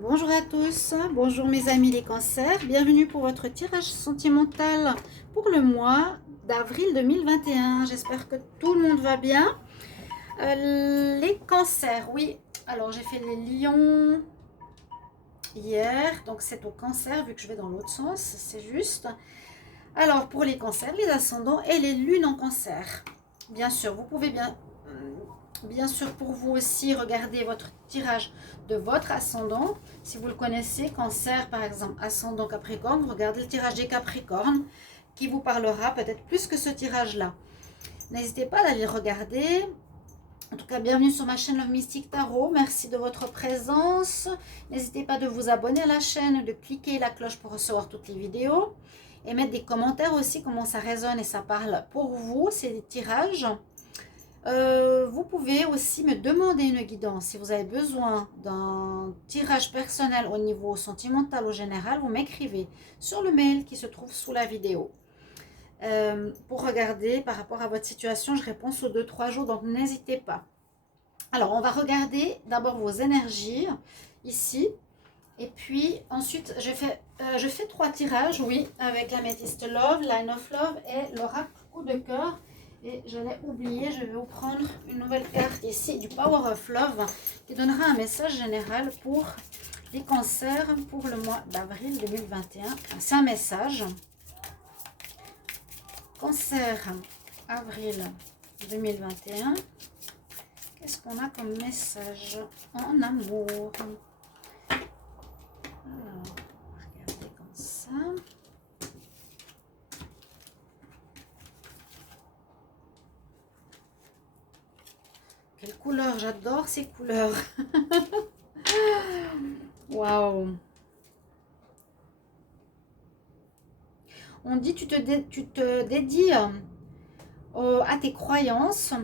Bonjour à tous, bonjour mes amis les cancers, bienvenue pour votre tirage sentimental pour le mois d'avril 2021. J'espère que tout le monde va bien. Les cancers, oui, alors j'ai fait les lions hier, donc c'est au cancer vu que je vais dans l'autre sens, c'est juste. Alors pour les cancers, les ascendants et les lunes en cancer. Bien sûr, vous pouvez bien sûr pour vous aussi regarder votre tirage de votre ascendant. Si vous le connaissez, cancer par exemple, ascendant capricorne, regardez le tirage des capricornes qui vous parlera peut-être plus que ce tirage-là. N'hésitez pas à aller regarder. En tout cas, bienvenue sur ma chaîne Love Mystic Tarot. Merci de votre présence. N'hésitez pas de vous abonner à la chaîne, de cliquer la cloche pour recevoir toutes les vidéos. Et mettre des commentaires aussi, comment ça résonne et ça parle pour vous, ces tirages. Vous pouvez aussi me demander une guidance. Si vous avez besoin d'un tirage personnel au niveau sentimental ou général, vous m'écrivez sur le mail qui se trouve sous la vidéo. Pour regarder par rapport à votre situation, je réponds sous 2-3 jours, donc n'hésitez pas. Alors, on va regarder d'abord vos énergies ici. Et puis ensuite, je fais 3 tirages, oui, avec l'améthyste Love, Line of Love et l'oracle coup de cœur. Et je l'ai oublié, je vais vous prendre une nouvelle carte ici du Power of Love qui donnera un message général pour les cancers pour le mois d'avril 2021. C'est un message. Cancer, avril 2021. Qu'est-ce qu'on a comme message en amour? Alors, regardez comme ça. Quelle couleur, j'adore ces couleurs. Waouh. On dit tu te dédies à tes croyances,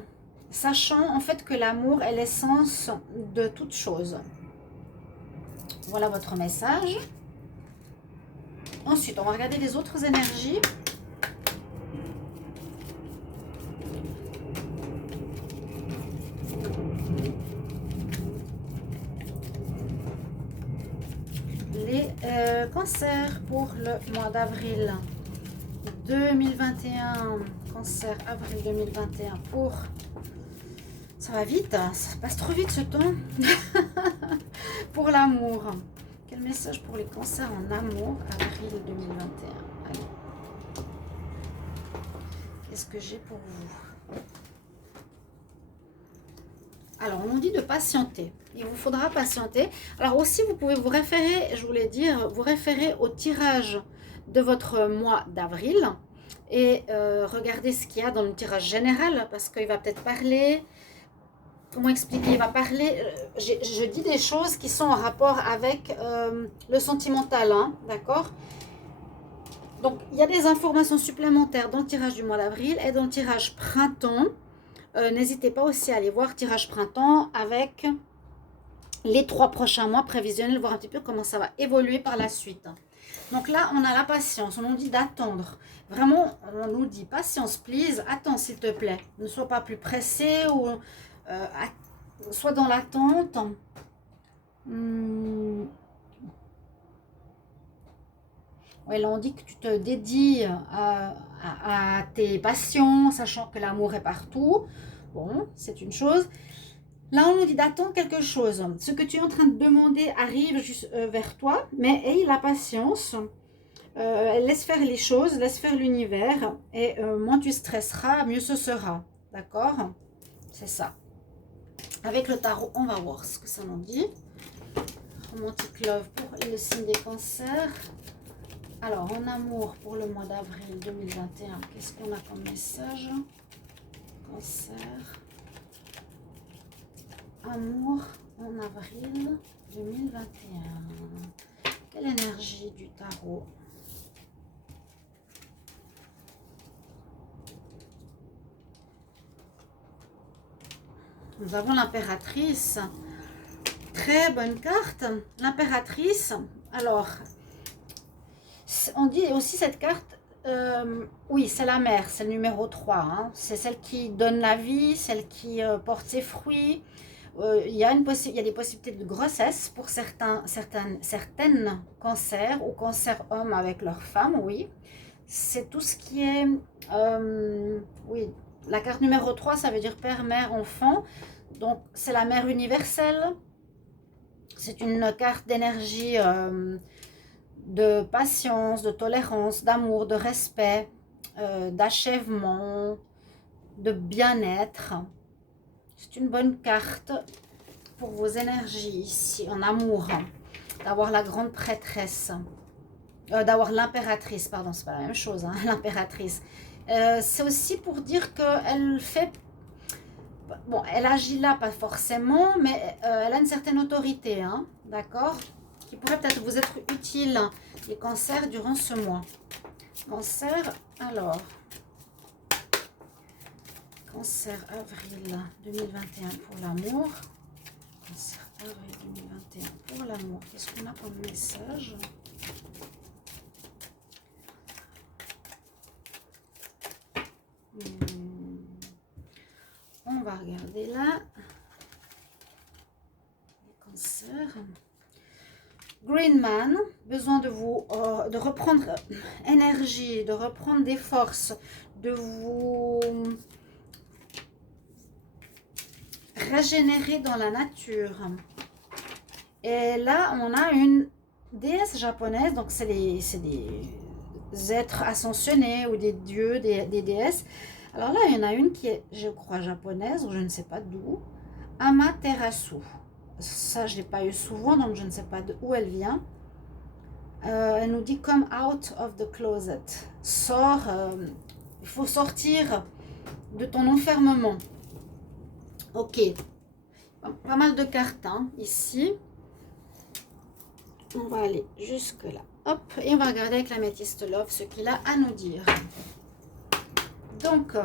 sachant en fait que l'amour est l'essence de toute chose. Voilà votre message. Ensuite, on va regarder les autres énergies. Les cancers pour le mois d'avril 2021. Cancer, avril 2021 pour... Ça va vite, hein, ça passe trop vite ce temps. Pour l'amour. Quel message pour les cancers en amour, avril 2021? Allez. Qu'est-ce que j'ai pour vous? Alors, on nous dit de patienter. Il vous faudra patienter. Alors aussi, vous pouvez vous référer, je voulais dire, vous référer au tirage de votre mois d'avril et regardez ce qu'il y a dans le tirage général parce qu'il va peut-être parler... Comment expliquer? Il va parler... je dis des choses qui sont en rapport avec le sentimental, hein, d'accord? Donc, il y a des informations supplémentaires dans le tirage du mois d'avril et dans le tirage printemps. N'hésitez pas aussi à aller voir tirage printemps avec les 3 prochains mois prévisionnels, voir un petit peu comment ça va évoluer par la suite. Donc là, on a la patience, on nous dit d'attendre. Vraiment, on nous dit patience, please, attends s'il te plaît. Ne sois pas plus pressé ou sois dans l'attente. Ouais, là, on dit que tu te dédies à tes passions, sachant que l'amour est partout. Bon, c'est une chose. Là, on nous dit d'attendre quelque chose. Ce que tu es en train de demander arrive juste vers toi, mais aie la patience. Laisse faire les choses, laisse faire l'univers. Et moins tu stresseras, mieux ce sera. D'accord? C'est ça. Avec le tarot, on va voir ce que ça nous dit. Romantic Love pour le signe des cancers. Alors, en amour pour le mois d'avril 2021, qu'est-ce qu'on a comme message? Cancer. Amour en avril 2021. Quelle énergie du tarot? Nous avons l'impératrice. Très bonne carte. L'impératrice. Alors, on dit aussi cette carte, oui, c'est la mère, c'est le numéro 3. Hein. C'est celle qui donne la vie, celle qui porte ses fruits. Il y a des possibilités de grossesse pour certaines cancers ou cancers hommes avec leurs femmes, oui. C'est tout ce qui est... oui, la carte numéro 3, ça veut dire père, mère, enfant. Donc, c'est la mère universelle. C'est une carte d'énergie, de patience, de tolérance, d'amour, de respect, d'achèvement, de bien-être. C'est une bonne carte pour vos énergies ici, en amour. D'avoir la grande prêtresse. D'avoir l'impératrice, pardon, c'est pas la même chose, hein, l'impératrice. C'est aussi pour dire qu'elle fait... Bon, elle agit là, pas forcément, mais elle a une certaine autorité, hein, d'accord, qui pourrait peut-être vous être utile, les cancers, durant ce mois. Cancer, alors... Cancer, avril 2021 pour l'amour. Cancer, avril 2021 pour l'amour. Qu'est-ce qu'on a comme message ? On va regarder là. Les cancers. Green Man, besoin de vous, de reprendre énergie, de reprendre des forces, de vous régénérer dans la nature. Et là, on a une déesse japonaise, donc c'est des êtres ascensionnés ou des dieux, des déesses. Alors là, il y en a une qui est, je crois, japonaise, ou je ne sais pas d'où, Amaterasu. Ça, je ne l'ai pas eu souvent, donc je ne sais pas d'où elle vient. Elle nous dit « Come out of the closet ». Sors, il faut sortir de ton enfermement. Ok. Pas mal de cartes, hein, ici. On va aller jusque là. Hop, et on va regarder avec l'améthyste Love ce qu'il a à nous dire. Donc,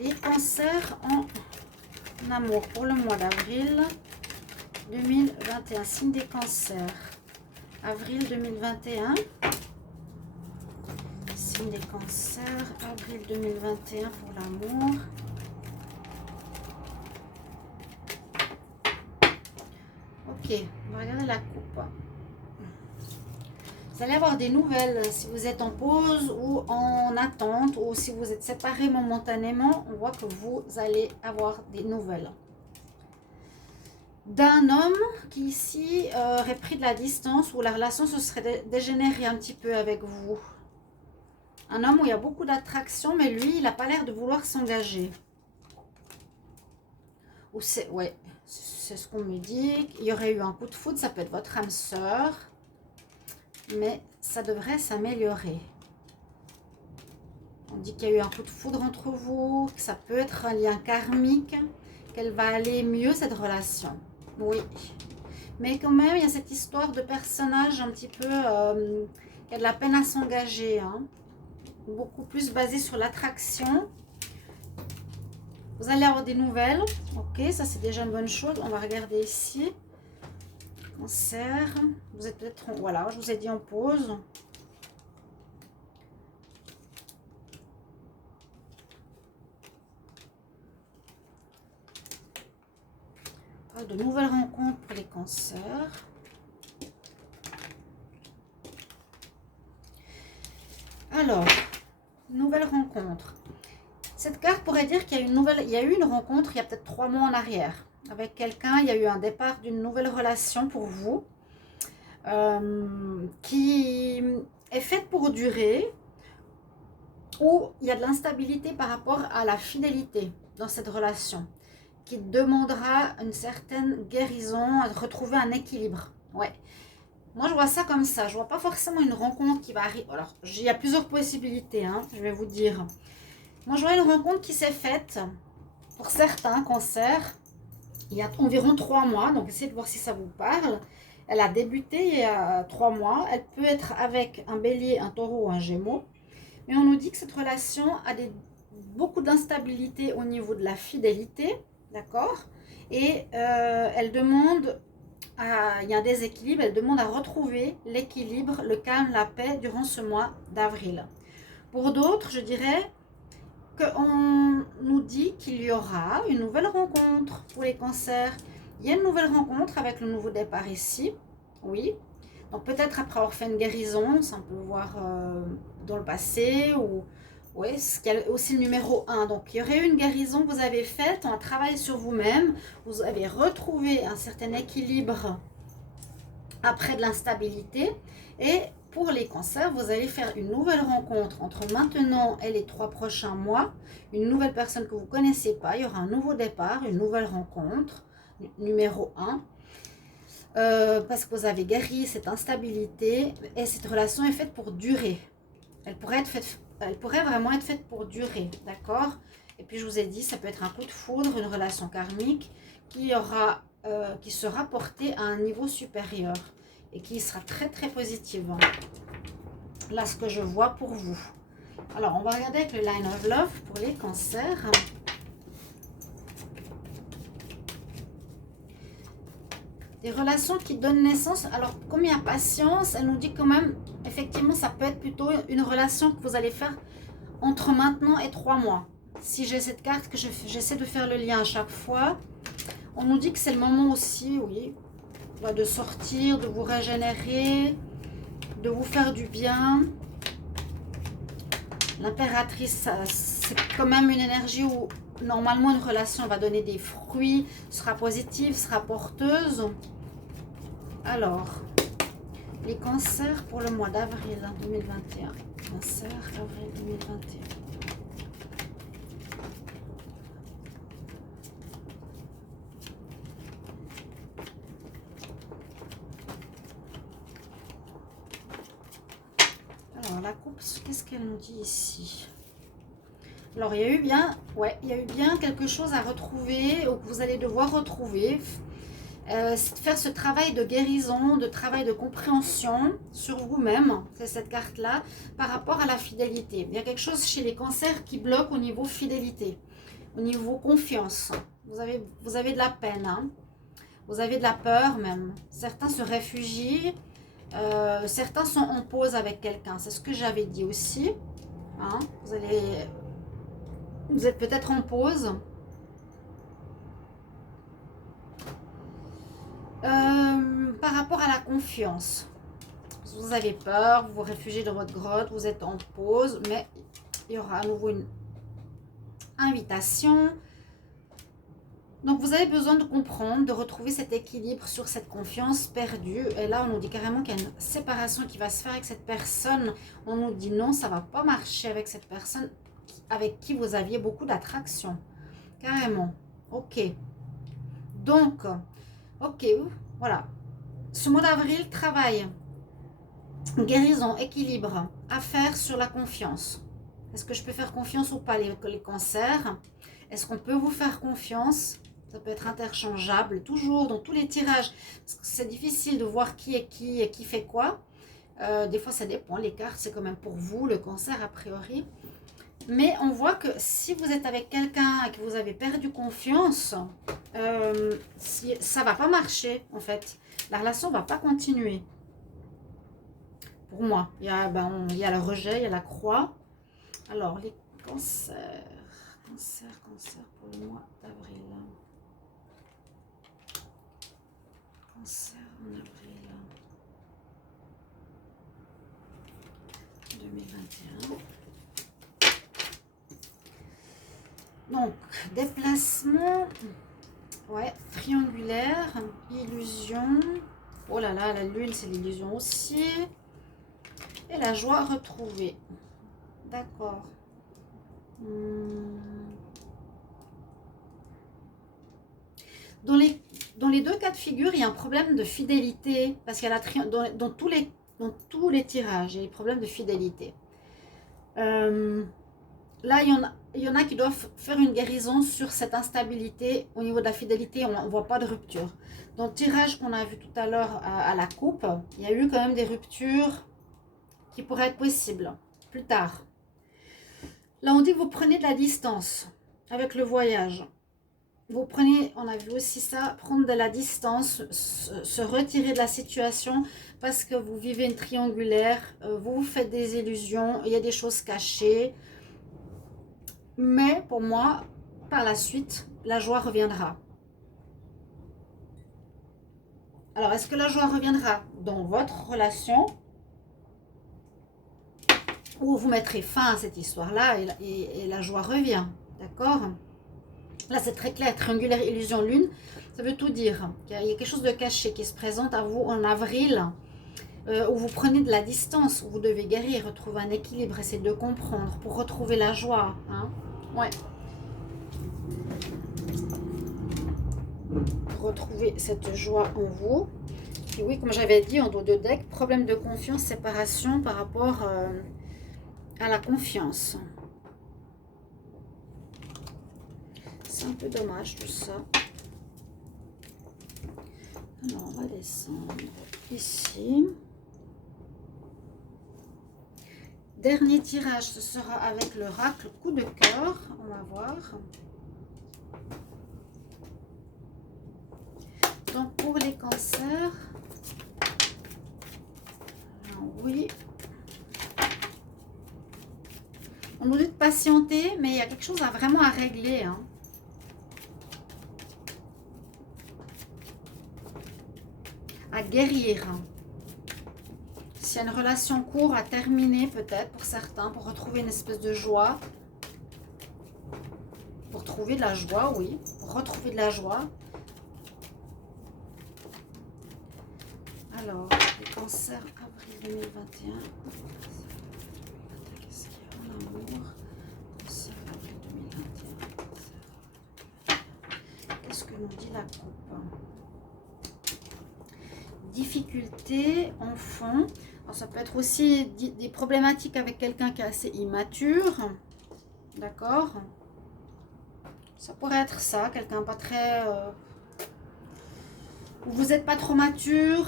les cancers en amour pour le mois d'avril 2021. Signe des cancers. Avril 2021. Signe des cancers. Avril 2021 pour l'amour. Ok, on va regarder la coupe. Vous allez avoir des nouvelles si vous êtes en pause ou en attente, ou si vous êtes séparés momentanément. On voit que vous allez avoir des nouvelles d'un homme qui ici aurait pris de la distance, ou la relation se serait dégénérée un petit peu avec vous. Un homme où il y a beaucoup d'attraction, mais lui, il n'a pas l'air de vouloir s'engager. Ou c'est, ouais, c'est ce qu'on me dit. Il y aurait eu un coup de foudre, ça peut être votre âme sœur. Mais ça devrait s'améliorer. On dit qu'il y a eu un coup de foudre entre vous, que ça peut être un lien karmique, qu'elle va aller mieux cette relation. Oui. Mais quand même, il y a cette histoire de personnage un petit peu qui a de la peine à s'engager. Hein. Beaucoup plus basé sur l'attraction. Vous allez avoir des nouvelles. Ok, ça c'est déjà une bonne chose. On va regarder ici. Cancer, vous êtes peut-être, voilà, je vous ai dit en pause. De nouvelles rencontres pour les cancers. Alors, nouvelle rencontre. Cette carte pourrait dire qu'il y a il y a eu une rencontre il y a peut-être 3 mois en arrière. Avec quelqu'un, il y a eu un départ d'une nouvelle relation pour vous qui est faite pour durer, où il y a de l'instabilité par rapport à la fidélité dans cette relation, qui demandera une certaine guérison, à retrouver un équilibre. Ouais. Moi, je vois ça comme ça. Je vois pas forcément une rencontre qui va arriver. Alors, il y a plusieurs possibilités, hein, je vais vous dire. Moi, je vois une rencontre qui s'est faite pour certains cancers il y a environ 3 mois, donc essayez de voir si ça vous parle. Elle a débuté il y a 3 mois. Elle peut être avec un bélier, un taureau ou un gémeau. Mais on nous dit que cette relation a beaucoup d'instabilité au niveau de la fidélité, d'accord. Et elle demande, il y a un déséquilibre, elle demande à retrouver l'équilibre, le calme, la paix durant ce mois d'avril. Pour d'autres, je dirais, qu'on nous dit qu'il y aura une nouvelle rencontre pour les cancers. Il y a une nouvelle rencontre avec le nouveau départ ici, oui. Donc peut-être après avoir fait une guérison, ça on peut voir dans le passé, ou oui, il y a aussi le numéro 1. Donc il y aurait eu une guérison que vous avez faite, un travail sur vous-même, vous avez retrouvé un certain équilibre après de l'instabilité, et pour les cancers, vous allez faire une nouvelle rencontre entre maintenant et les 3 prochains mois, une nouvelle personne que vous ne connaissez pas, il y aura un nouveau départ, une nouvelle rencontre, numéro 1, parce que vous avez guéri cette instabilité, et cette relation est faite pour durer. Elle pourrait vraiment être faite pour durer, d'accord? Et puis je vous ai dit, ça peut être un coup de foudre, une relation karmique qui sera portée à un niveau supérieur et qui sera très très positive. Là, ce que je vois pour vous. Alors, on va regarder avec le Line of Love pour les cancers. Des relations qui donnent naissance. Alors, comme il y a patience, elle nous dit quand même, effectivement, ça peut être plutôt une relation que vous allez faire entre maintenant et 3 mois. Si j'ai cette carte, que j'essaie de faire le lien à chaque fois, on nous dit que c'est le moment aussi, oui, de sortir, de vous régénérer, de vous faire du bien. L'impératrice, c'est quand même une énergie où normalement une relation va donner des fruits, sera positive, sera porteuse. Alors, les cancers pour le mois d'avril 2021. Cancer, avril 2021. Alors, la coupe, qu'est-ce qu'elle nous dit ici? Alors, il y a eu bien, ouais, il y a eu bien quelque chose à retrouver, ou que vous allez devoir retrouver. Faire ce travail de guérison, de travail de compréhension sur vous-même, c'est cette carte-là, par rapport à la fidélité. Il y a quelque chose chez les cancers qui bloque au niveau fidélité, au niveau confiance. Vous avez de la peine, hein. Vous avez de la peur même. Certains se réfugient, certains sont en pause avec quelqu'un. C'est ce que j'avais dit aussi. Hein. Vous êtes peut-être en pause. Par rapport à la confiance, vous avez peur, vous vous réfugiez dans votre grotte, vous êtes en pause, mais il y aura à nouveau une invitation. Donc vous avez besoin de comprendre, de retrouver cet équilibre sur cette confiance perdue. Et là, on nous dit carrément qu'il y a une séparation qui va se faire avec cette personne. On nous dit non, ça ne va pas marcher avec cette personne avec qui vous aviez beaucoup d'attraction. Carrément. Ok. Donc, ok, voilà. Ce mois d'avril, travail, guérison, équilibre, à faire sur la confiance. Est-ce que je peux faire confiance ou pas, les cancers? Est-ce qu'on peut vous faire confiance? Ça peut être interchangeable, toujours dans tous les tirages. C'est difficile de voir qui est qui et qui fait quoi. Des fois, ça dépend. Les cartes, c'est quand même pour vous, le cancer, a priori. Mais on voit que si vous êtes avec quelqu'un et que vous avez perdu confiance, ça ne va pas marcher, en fait. La relation ne va pas continuer. Pour moi, il y a le rejet, il y a la croix. Alors, les cancers. Cancer pour le mois d'avril. Cancer en avril 2021. Donc, déplacement, ouais, triangulaire, illusion. Oh là là, la lune, c'est l'illusion aussi. Et la joie retrouvée. D'accord. Dans les deux cas de figure, il y a un problème de fidélité. Parce qu'il y a dans tous les tirages, il y a des problèmes de fidélité. Là, il y en a qui doivent faire une guérison sur cette instabilité au niveau de la fidélité. On ne voit pas de rupture. Dans le tirage qu'on a vu tout à l'heure à la coupe, il y a eu quand même des ruptures qui pourraient être possibles plus tard. Là, on dit que vous prenez de la distance avec le voyage. Vous prenez, on a vu aussi ça, prendre de la distance, se retirer de la situation parce que vous vivez une triangulaire, vous vous faites des illusions, il y a des choses cachées. Mais pour moi, par la suite, la joie reviendra. Alors, est-ce que la joie reviendra dans votre relation ou vous mettrez fin à cette histoire-là et la joie revient? D'accord? Là, c'est très clair. Triangulaire, illusion, lune, ça veut tout dire. Il y a quelque chose de caché qui se présente à vous en avril, où vous prenez de la distance, où vous devez guérir, retrouver un équilibre, essayer de comprendre pour retrouver la joie. Hein? Ouais. Retrouver cette joie en vous. Et oui, comme j'avais dit en dos de deck, problème de confiance, séparation par rapport à la confiance. C'est un peu dommage tout ça. Alors, on va descendre ici. Dernier tirage, ce sera avec l'oracle coup de cœur. On va voir. Donc, pour les cancers, oui. On nous dit de patienter, mais il y a quelque chose vraiment à régler. Hein. À guérir. S'il y a une relation courte à terminer, peut-être pour certains, pour retrouver une espèce de joie. Pour trouver de la joie, oui. Pour retrouver de la joie. Alors, les cancers, avril 2021. Qu'est-ce qu'il y a en amour? Cancer, avril 2021. Qu'est-ce que nous dit la coupe? Difficultés, enfant. Alors, ça peut être aussi des problématiques avec quelqu'un qui est assez immature. D'accord? Ça pourrait être ça, quelqu'un pas très... vous n'êtes pas trop mature.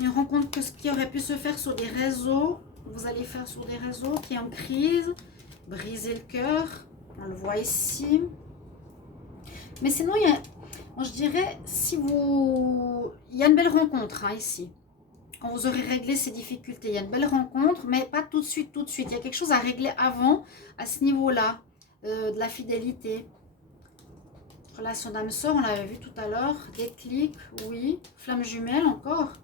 Une rencontre que ce qui aurait pu se faire sur des réseaux, vous allez faire sur des réseaux qui est en crise, briser le cœur, on le voit ici. Mais sinon, il y a, moi, je dirais, si vous, il y a une belle rencontre hein, ici. Quand vous aurez réglé ces difficultés, il y a une belle rencontre, mais pas tout de suite, tout de suite. Il y a quelque chose à régler avant, à ce niveau-là, de la fidélité. Relation d'âme sœur, on l'avait vu tout à l'heure. Déclic, oui. Flamme jumelle encore.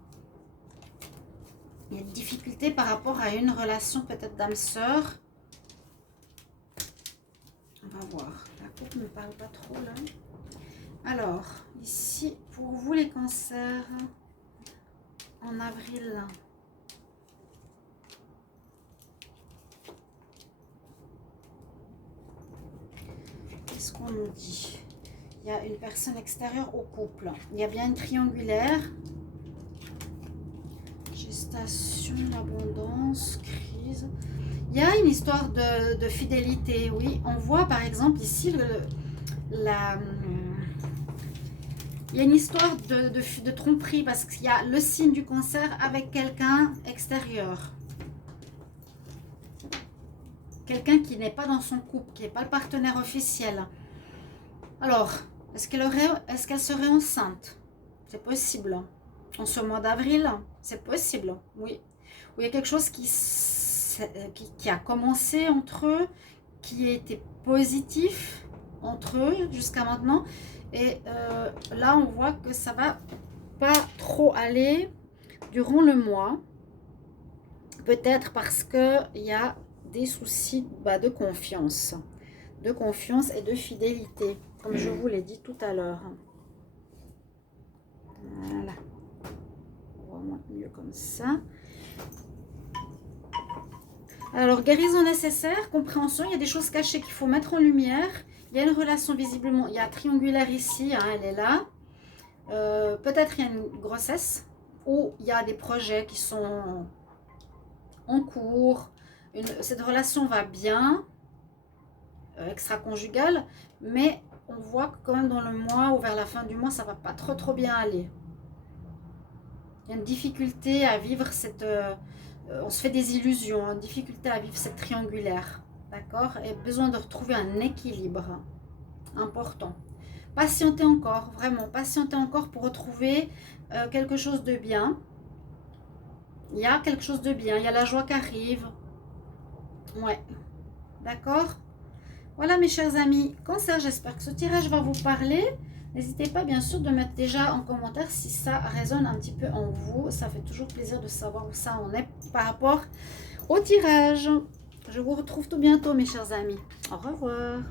Il y a une difficulté par rapport à une relation peut-être d'âme sœur. On va voir. La coupe ne me parle pas trop là. Alors, ici, pour vous les cancers, en avril. Qu'est-ce qu'on nous dit? Il y a une personne extérieure au couple. Il y a bien une triangulaire. Gestation, l'abondance, crise. Il y a une histoire de fidélité, oui. On voit par exemple ici il y a une histoire de tromperie parce qu'il y a le signe du cancer avec quelqu'un extérieur. Quelqu'un qui n'est pas dans son couple, qui n'est pas le partenaire officiel. Alors, est-ce qu'elle serait enceinte? C'est possible. En ce mois d'avril, c'est possible, oui. Où il y a quelque chose qui a commencé entre eux, qui a été positif entre eux jusqu'à maintenant. Et là, on voit que ça va pas trop aller durant le mois. Peut-être parce qu'il y a des soucis de confiance. De confiance et de fidélité, comme je vous l'ai dit tout à l'heure. Voilà. Vraiment mieux comme ça. Alors, guérison nécessaire, compréhension, il y a des choses cachées qu'il faut mettre en lumière. Il y a une relation visiblement, il y a un triangulaire ici, hein, elle est là. Peut-être il y a une grossesse ou il y a des projets qui sont en cours. Cette relation va bien, extra-conjugale, mais on voit que quand même dans le mois ou vers la fin du mois, ça va pas trop bien aller. Il y a une difficulté à vivre cette... on se fait des illusions, une difficulté à vivre cette triangulaire. D'accord? Et besoin de retrouver un équilibre important. Patientez encore, vraiment, patientez encore pour retrouver quelque chose de bien. Il y a quelque chose de bien, il y a la joie qui arrive. Ouais, d'accord? Voilà mes chers amis, Cancer, j'espère que ce tirage va vous parler. N'hésitez pas bien sûr de mettre déjà en commentaire si ça résonne un petit peu en vous. Ça fait toujours plaisir de savoir où ça en est par rapport au tirage. Je vous retrouve tout bientôt mes chers amis. Au revoir.